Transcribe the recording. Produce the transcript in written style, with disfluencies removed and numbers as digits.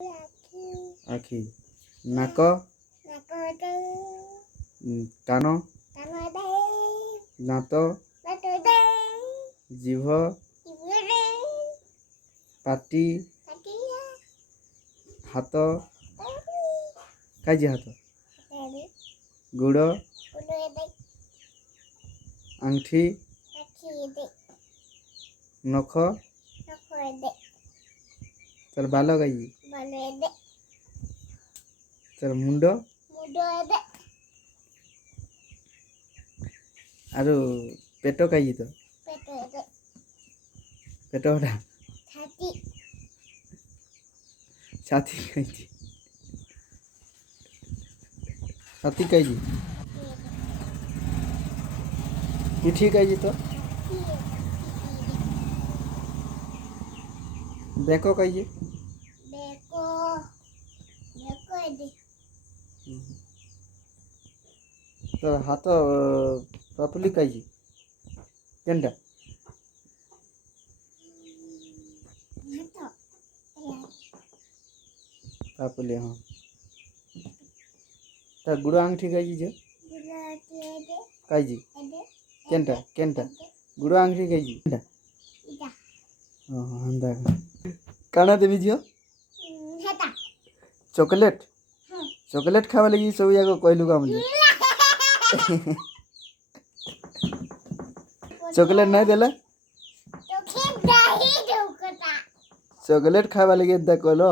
आखि नाक कान दांत जीभ पाटी हाथ काजी हाथ गुड़ आंगठी नख तर बाल काजी तर मुंड आरो पेट काजी तो पेट हटा छाती काजी छाती काजी पिठी काजी तो बेको काजी तो हाथ पापुली काजी केंटा पापुली हाँ तो गुड़ आंगठी काजी जो काजी केंटा केंटा गुड़ आंगठी काजी केंटा हाँ हंदा काना देवी झियो चॉकलेट चॉकलेट खावा लगी सब जाको कहलु का मुझे चॉकलेट नहीं देला चॉकलेट खावा लगी कहलो